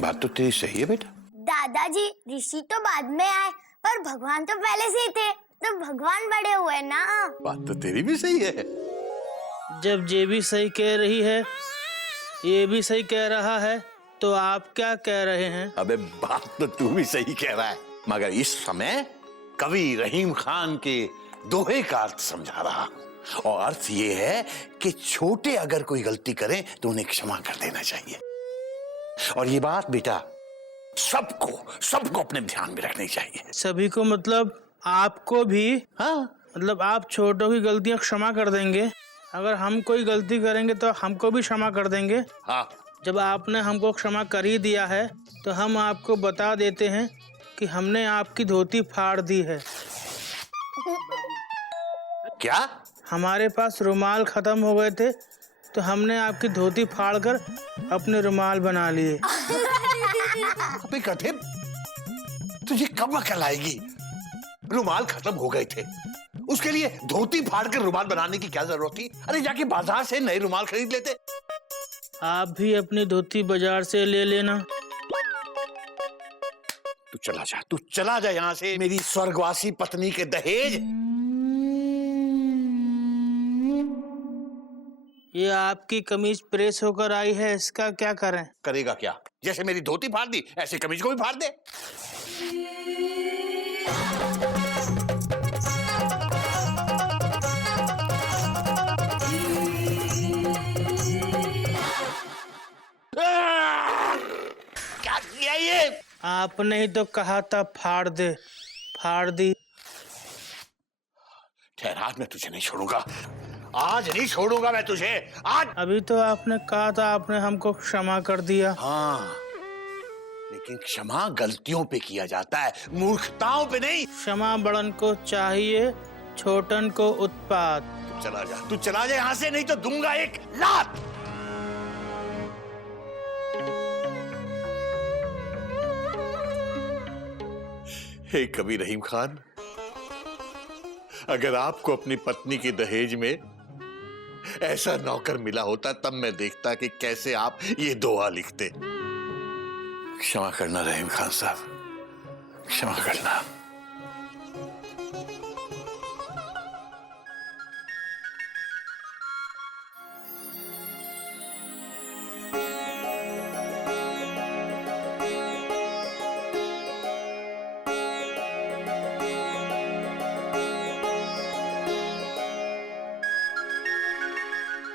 बात तो तेरी सही है बेटा। दादाजी, ऋषि तो बाद में आए पर भगवान तो पहले से ही थे, तो भगवान बड़े हुए ना। बात तो तेरी भी सही है। जब ये भी सही कह रही है, ये भी सही कह रहा है, तो आप क्या कह रहे हैं? अबे बात तो तू भी सही कह रहा है, मगर इस समय कवि रहीम खान के दोहे का अर्थ समझा रहा, और अर्थ ये है कि छोटे अगर कोई गलती करें तो उन्हें क्षमा कर देना चाहिए। और ये बात बेटा सबको अपने ध्यान में रखनी चाहिए। सभी को मतलब आपको भी? हाँ, मतलब आप छोटों की गलतियां क्षमा कर देंगे, अगर हम कोई गलती करेंगे तो हमको भी क्षमा कर देंगे? हाँ। जब आपने हमको क्षमा कर ही दिया है तो हम आपको बता देते हैं कि हमने आपकी धोती फाड़ दी है। क्या? हमारे पास रुमाल खत्म हो गए थे तो हमने आपकी धोती फाड़कर अपने रुमाल बना लिए। अबे कठिन, तुझे कब अकल आएगी? रुमाल खत्म हो गए थे, उसके लिए धोती फाड़ कर रुमाल बनाने की क्या जरूरत थी? अरे जाके बाजार से नए रुमाल खरीद लेते। आप भी अपनी धोती बाजार से ले लेना। तू चला जा यहाँ से, मेरी स्वर्गवासी पत्नी के दहेज। ये आपकी कमीज प्रेस होकर आई है, इसका क्या करें? करेगा क्या? जैसे मेरी धोती फाड़ दी ऐसे कमीज को भी फाड़ दे। क्या किया ये? आपने ही तो कहा था फाड़ दे, फाड़ दी। ठहर, आज मैं तुझे नहीं छोड़ूंगा, आज नहीं छोड़ूंगा मैं तुझे, आज। अभी तो आपने कहा था आपने हमको क्षमा कर दिया। हाँ, लेकिन क्षमा गलतियों पे किया जाता है, मूर्खताओं पे नहीं। क्षमा बड़न को चाहिए, छोटन को उत्पात। तू चला जा, तू चला जा यहाँ से, नहीं तो दूंगा एक लात। हे कभी रहीम खान, अगर आपको अपनी पत्नी की दहेज में ऐसा नौकर मिला होता तब मैं देखता कि कैसे आप ये दुआ लिखते। क्षमा करना रहीम खान साहब, क्षमा करना।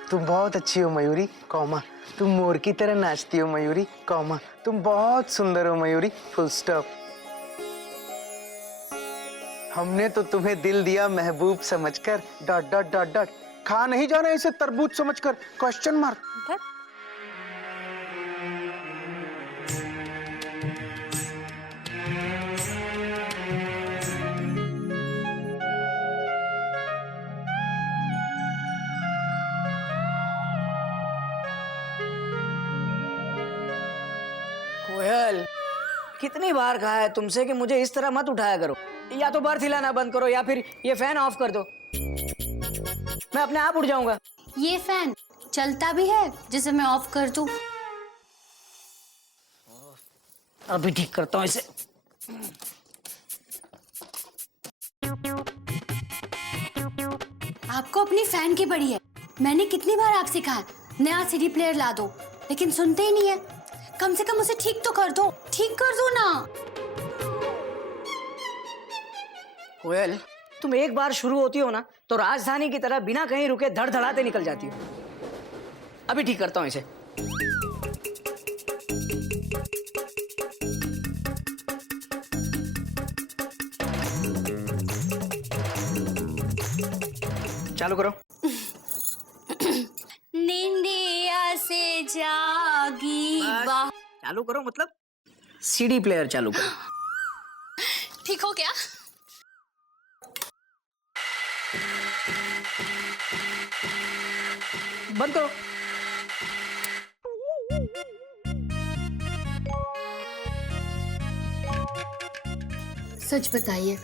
तुम बहुत अच्छी हो मयूरी, कौमा तुम मोर की तरह नाचती हो मयूरी, कौमा तुम बहुत सुंदर हो मयूरी, फुल स्टॉप। हमने तो तुम्हें दिल दिया महबूब समझकर, डॉट डॉट डॉट डॉट। खा नहीं जाना इसे तरबूज समझकर, क्वेश्चन मार्क। कोयल, कितनी बार कहा है तुमसे कि मुझे इस तरह मत उठाया करो। या तो बर्थ हिलाना बंद करो या फिर ये फैन ऑफ कर दो, मैं अपने आप उड़ जाऊंगा। ये फैन चलता भी है जिसे मैं ऑफ कर दूं? अभी ठीक करता हूँ इसे। आपको अपनी फैन की पड़ी है। मैंने कितनी बार आपसे कहा नया सीडी प्लेयर ला दो, लेकिन सुनते ही नहीं है। कम से कम उसे ठीक तो कर दो, ठीक कर दो ना। कोयल, तुम एक बार शुरू होती हो ना तो राजधानी की तरह बिना कहीं रुके धड़धड़ाते निकल जाती हो। अभी ठीक करता हूँ इसे। चालू करो। निंदिया से जागी बा। चालू करो मतलब सीडी प्लेयर चालू करो। ठीक हो गया? बंद करो। सच बताइए,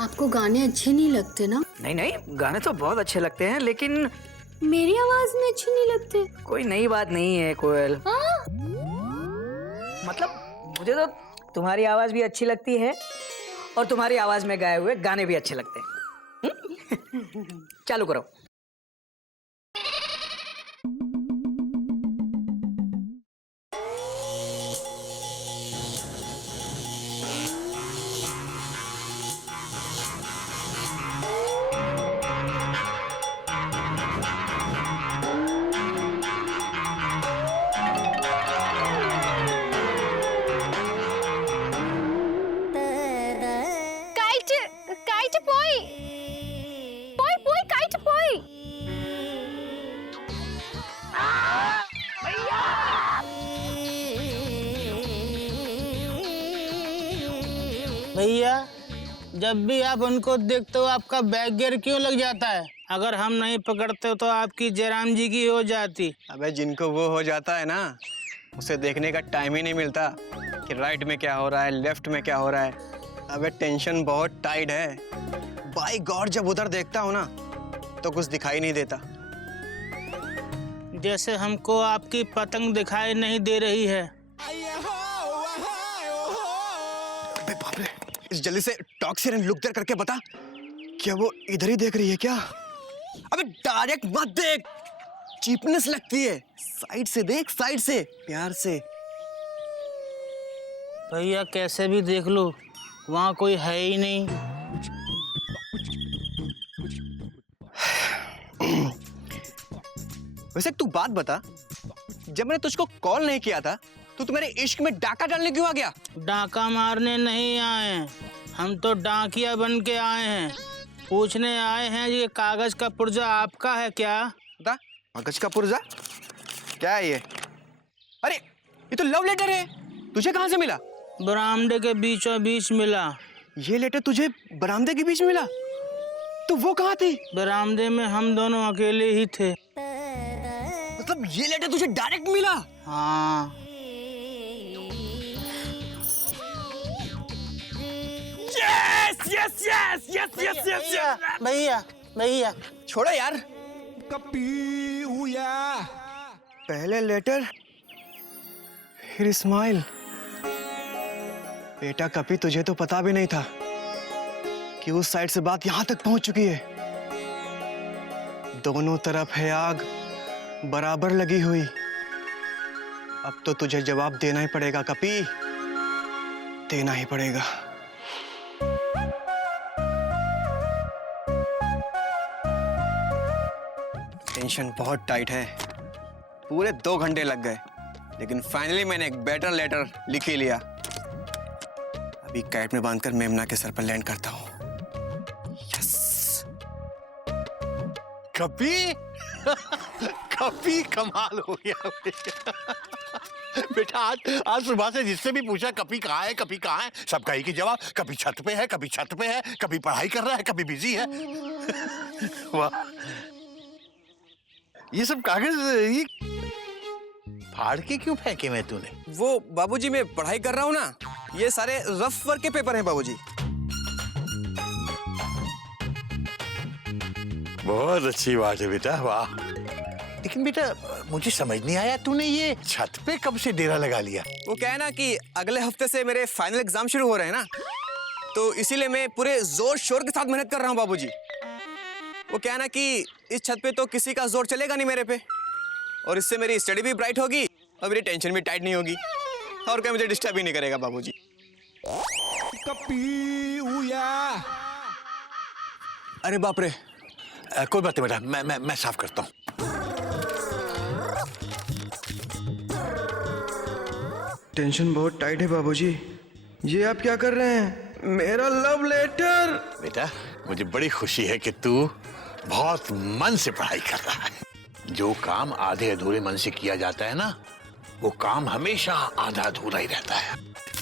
आपको गाने अच्छे नहीं लगते ना? नहीं नहीं, गाने तो बहुत अच्छे लगते हैं, लेकिन मेरी आवाज में अच्छे नहीं लगते। कोई नई बात नहीं है कोयल। हाँ? मतलब मुझे तो तुम्हारी आवाज भी अच्छी लगती है और तुम्हारी आवाज में गाए हुए गाने भी अच्छे लगते हैं। चालू करो। भैया, जब भी आप उनको देखते हो आपका बैक गियर क्यों लग जाता है? अगर हम नहीं पकड़ते तो आपकी जयराम जी की हो जाती। अबे जिनको वो हो जाता है ना, उसे देखने का टाइम ही नहीं मिलता कि राइट में क्या हो रहा है, लेफ्ट में क्या हो रहा है। अबे टेंशन बहुत टाइट है। बाय गॉड, जब उधर देखता हूँ ना तो कुछ दिखाई नहीं देता। जैसे हमको आपकी पतंग दिखाई नहीं दे रही है। अबे बाप रे, इस जल्दी से टॉक एंड लुक देयर करके बता, क्या वो इधर ही देख रही है क्या? अबे डायरेक्ट मत देख, चीपनेस लगती है। साइड से देख, साइड से, प्यार से। भैया कैसे भी देख लो, वहाँ कोई है ही नहीं। वैसे तू बात बता, जब मैंने तुझको कॉल नहीं किया था तू तो मेरे इश्क में डाका डालने क्यों आ गया? डाका मारने नहीं आए हैं, हम तो डाकिया बन के आए हैं। पूछने आए हैं ये कागज का पुर्जा आपका है क्या? बता, कागज का पुर्जा क्या है ये? अरे ये तो लव लेटर है, तुझे कहाँ से मिला? बरामदे के बीचों बीच मिला। ये लेटर तुझे बरामदे के बीच में मिला? तो वो कहाँ थी? बरामदे में हम दोनों अकेले ही थे। मतलब ये लेटर तुझे डायरेक्ट मिला? हाँ। Yes yes yes yes yes yes yes. भैया भैया छोड़ो यार। पहले लेटर फिर स्माइल। बेटा कपी, तुझे तो पता भी नहीं था कि उस साइड से बात यहां तक पहुंच चुकी है। दोनों तरफ है आग बराबर लगी हुई। अब तो तुझे जवाब देना ही पड़ेगा कपी, देना ही पड़ेगा। टेंशन बहुत टाइट है, पूरे 2 घंटे लग गए, लेकिन फाइनली मैंने एक बेटर लेटर लिख ही लिया। अभी कैट में बांधकर मेमना के सर पर लैंड करता हूँ। यस। कपी कपी कमाल हो गया बेटा। आज सुबह से जिससे भी पूछा कपी कहाँ है, कपी कहाँ है, सबका एक ही जवाब, कभी छत पे है, कभी छत पे है, कभी पढ़ाई कर रहा है, कभी बिजी है। वाह, ये सब कागज ये फाड़ के क्यों फेंके मैं तूने? वो बाबूजी, मैं पढ़ाई कर रहा हूँ ना, ये सारे रफ वर्क के पेपर हैं बाबूजी। बहुत अच्छी बात है बेटा, वाह। लेकिन बेटा मुझे समझ नहीं आया, तूने ये छत पे कब से डेरा लगा लिया? वो क्या है ना कि अगले हफ्ते से मेरे फाइनल एग्जाम शुरू हो रहे हैं ना, तो इसीलिए मैं पूरे जोर शोर के साथ मेहनत कर रहा हूँ बाबूजी। वो क्या है ना कि इस छत पे तो किसी का जोर चलेगा नहीं मेरे पे, और इससे मेरी स्टडी भी ब्राइट होगी और मेरी टेंशन भी टाइट नहीं होगी, और कोई मुझे डिस्टर्ब ही नहीं करेगा बाबूजी। अरे बाप रे। कोई बात नहीं बेटा, मैं साफ करता हूँ। टेंशन बहुत टाइट है बाबूजी। ये आप क्या कर रहे हैं? मेरा लव लेटर। बेटा मुझे बड़ी खुशी है कि तू बहुत मन से पढ़ाई कर रहा है। जो काम आधे अधूरे मन से किया जाता है ना, वो काम हमेशा आधा अधूरा ही रहता है।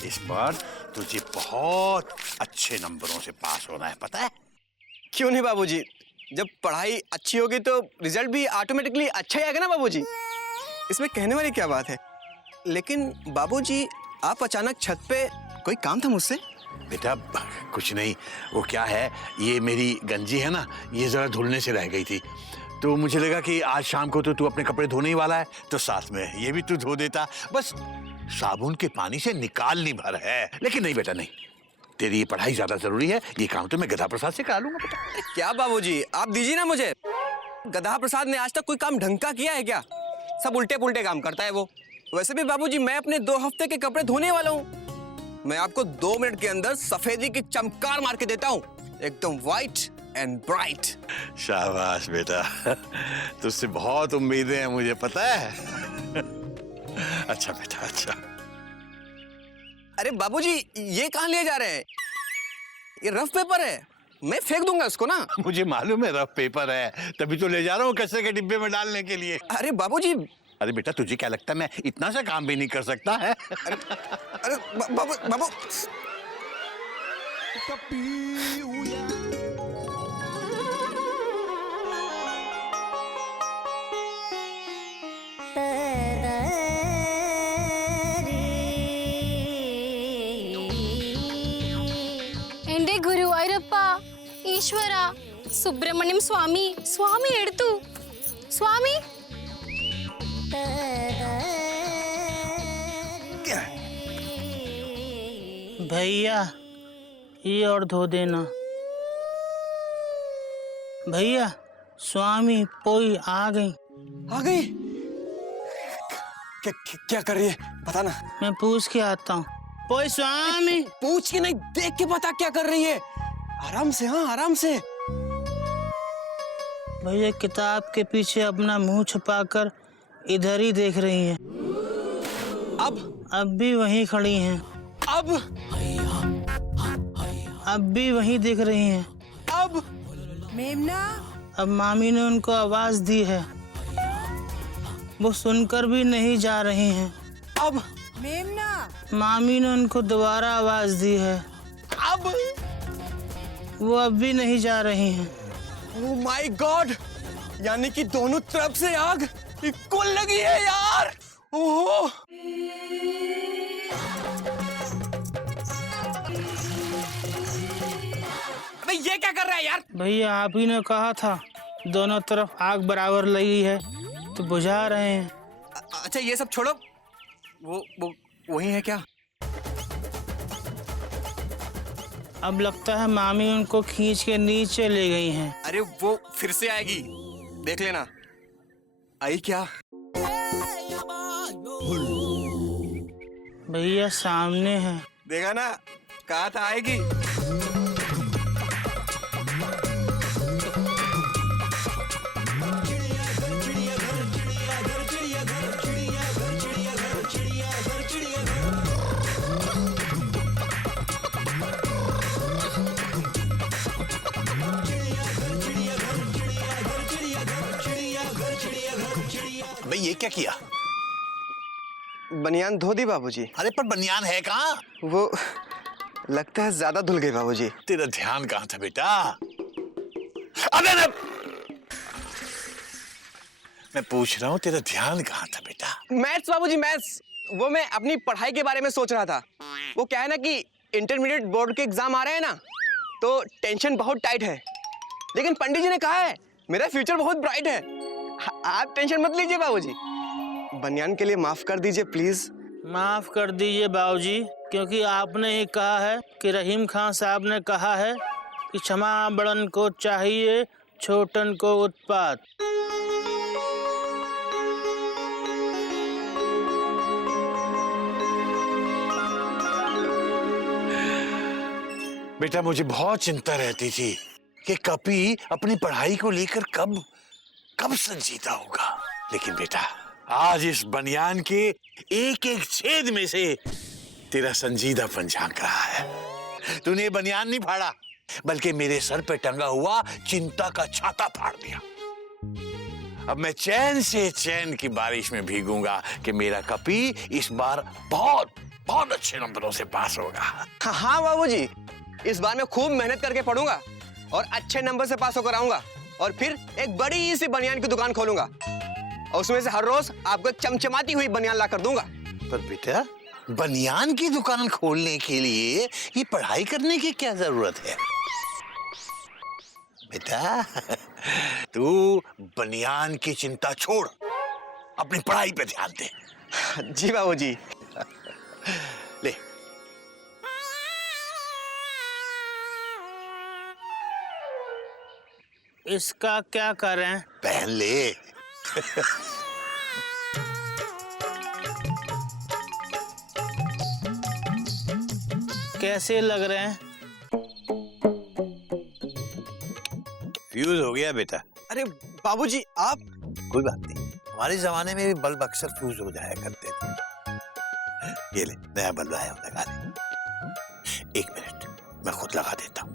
इस बार तुझे बहुत अच्छे नंबरों से पास होना है, पता है? क्यों नहीं बाबूजी, जब पढ़ाई अच्छी होगी तो रिजल्ट भी ऑटोमेटिकली अच्छा ही आएगा ना बाबूजी। इसमें कहने वाली क्या बात है। लेकिन बाबूजी, आप अचानक छत पे, कोई काम था मुझसे? बेटा कुछ नहीं, वो क्या है, ये मेरी गंजी है ना, ये जरा धुलने से रह गई थी, तो मुझे लगा कि आज शाम को तो तू अपने कपड़े धोने ही वाला है, तो साथ में ये भी तू धो देता। बस साबुन के पानी से निकालनी भर है। लेकिन नहीं बेटा नहीं, तेरी ये पढ़ाई ज्यादा जरूरी है, ये काम तो मैं गधा प्रसाद से करा लूंगा बेटा। क्या बाबूजी, आप दीजिए ना मुझे। गधा प्रसाद ने आज तक कोई काम ढंग का किया है क्या? सब उल्टे पुल्टे काम करता है वो। वैसे भी बाबूजी, मैं अपने 2 हफ्ते के कपड़े धोने वाला हूँ। मैं आपको 2 मिनट के अंदर सफेदी की चमकार मार के देता हूँ, एकदम व्हाइट एंड ब्राइट। शाबाश बेटा, तुझसे बहुत उम्मीदें हैं मुझे पता है। अच्छा बेटा अच्छा। अरे बाबूजी, ये कहाँ ले जा रहे हैं? ये रफ पेपर है, मैं फेंक दूंगा इसको ना। मुझे मालूम है रफ पेपर है, तभी तो ले जा रहा हूँ कचरे के डिब्बे में डालने के लिए। अरे बाबूजी। अरे बेटा तुझे क्या लगता है मैं इतना सा काम भी नहीं कर सकता है? अरे बाबू एंडे गुरुवायूरप्पा ईश्वर सुब्रमण्यम स्वामी स्वामी एडतू स्वामी। भैया ये और धो देना। भैया स्वामी पोई आ गई। आ गई? क्या कर रही है पता ना। मैं पूछ के आता हूँ। पोई स्वामी। पूछ के नहीं, देख के बता क्या कर रही है। आराम से, हाँ आराम से। भैया किताब के पीछे अपना मुंह छुपाकर इधर ही देख रही है। अब अब भी वहीं खड़ी हैं। अब भी वहीं दिख रही हैं। मेमना, अब मामी ने उनको आवाज दी है, वो सुनकर भी नहीं जा रही हैं। मेमना, मामी ने उनको दोबारा आवाज दी है, वो अब भी नहीं जा रही हैं। ओह माय गॉड, यानी कि दोनों तरफ से आग इक्वल लगी है यार। ओहो, अबे ये क्या कर रहा है यार? भैया आप ही ने कहा था दोनों तरफ आग बराबर लगी है तो बुझा रहे हैं। अच्छा ये सब छोड़ो, वो वही है क्या? अब लगता है मामी उनको खींच के नीचे ले गई हैं। अरे वो फिर से आएगी, देख लेना। आई क्या? भैया सामने है। देखा ना, कहा था आएगी। भाई ये क्या किया? बनियान धो दी बाबूजी। अरे पर बनियान है कहाँ? वो लगता है ज्यादा धुल गई बाबूजी। तेरा ध्यान कहाँ था बेटा? अबे मैं पूछ रहा हूँ तेरा ध्यान कहाँ था बेटा? मैथ्स बाबूजी, मैथ्स। वो मैं अपनी पढ़ाई के बारे में सोच रहा था। वो क्या है ना कि इंटरमीडिएट बोर्ड के एग्जाम आ रहे हैं ना, तो टेंशन बहुत टाइट है। लेकिन पंडित जी ने कहा है मेरा फ्यूचर बहुत ब्राइट है। आप टेंशन मत लीजिए बाबूजी। बनियान के लिए माफ कर दीजिए प्लीज। माफ कर दीजिए बाबूजी, क्योंकि आपने ही कहा है कि रहीम खान साहब ने कहा है कि क्षमा बड़न को चाहिए, छोटन को उत्पात। बेटा मुझे बहुत चिंता रहती थी कि कपी अपनी पढ़ाई को लेकर कब संजीदा होगा। लेकिन बेटा आज इस बनियान के एक एक छेद में से तेरा संजीदापन झांक रहा है। तूने बनियान नहीं फाड़ा, बल्कि मेरे सर पे टंगा हुआ चिंता का छाता फाड़ दिया। अब मैं चैन से चैन की बारिश में भीगूंगा कि मेरा कपी इस बार बहुत बहुत अच्छे नंबरों से पास होगा। हाँ बाबूजी, इस बार मैं खूब मेहनत करके पढ़ूंगा और अच्छे नंबर से पास होकर आऊंगा, और फिर एक बड़ी सी बनियान की दुकान खोलूंगा और उसमें से हर रोज आपको एक चमचमाती हुई बनियान ला कर दूंगा। पर बेटा बनियान की दुकान खोलने के लिए ये पढ़ाई करने की क्या जरूरत है? बेटा तू बनियान की चिंता छोड़, अपनी पढ़ाई पे ध्यान दे। जी बाबूजी। ले इसका क्या करें? पहन ले। कैसे लग रहे हैं? फ्यूज हो गया बेटा। अरे बाबूजी आप। कोई बात नहीं, हमारे जमाने में भी बल्ब अक्सर फ्यूज हो जाया करते थे। ये ले नया बल्ब आया, लगा दे। एक मिनट मैं खुद लगा देता हूँ।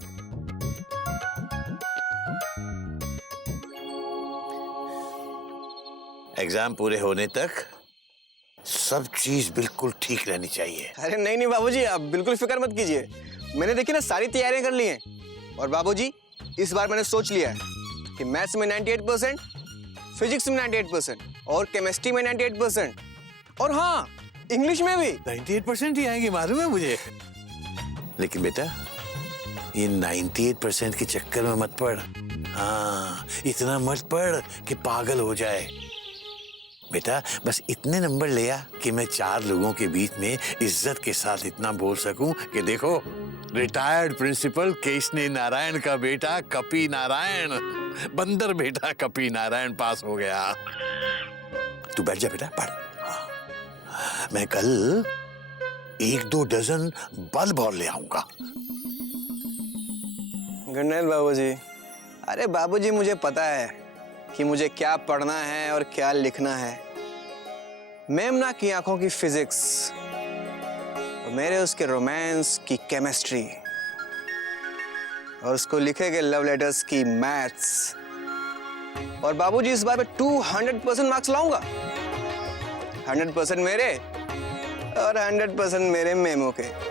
एग्जाम पूरे होने तक सब चीज बिल्कुल ठीक रहनी चाहिए। अरे नहीं बाबूजी, आप बिल्कुल फिक्र मत कीजिए। मैंने देखी ना सारी तैयारियां कर ली हैं। और बाबूजी इस बार मैंने सोच लिया है कि मैथ्स में 98%, फिजिक्स में 98% और केमिस्ट्री में 98%, और हाँ इंग्लिश में भी 98% ही आएंगे, मालूम है मुझे। लेकिन बेटा ये 98% के चक्कर में मत पड़। हाँ इतना मत पड़ कि पागल हो जाए। बेटा बस इतने नंबर ले आ कि मैं 4 लोगों के बीच में इज्जत के साथ इतना बोल सकूं कि देखो रिटायर्ड प्रिंसिपल केशनी नारायण का बेटा कपी नारायण, बंदर बेटा कपी नारायण पास हो गया। तू बैठ जा बेटा, पढ़। हाँ। मैं कल 1-2 डजन बल्ब और ले आऊंगा। गुड नाइट बाबूजी। अरे बाबूजी मुझे पता है कि मुझे क्या पढ़ना है और क्या लिखना है। मेमना की आंखों की फिजिक्स मेरे उसके रोमांस की केमिस्ट्री और उसको लिखे गए लव लेटर्स की मैथ्स, और बाबूजी इस बार मैं 200% मार्क्स लाऊंगा। 100% मेरे और 100% मेरे मेमो के।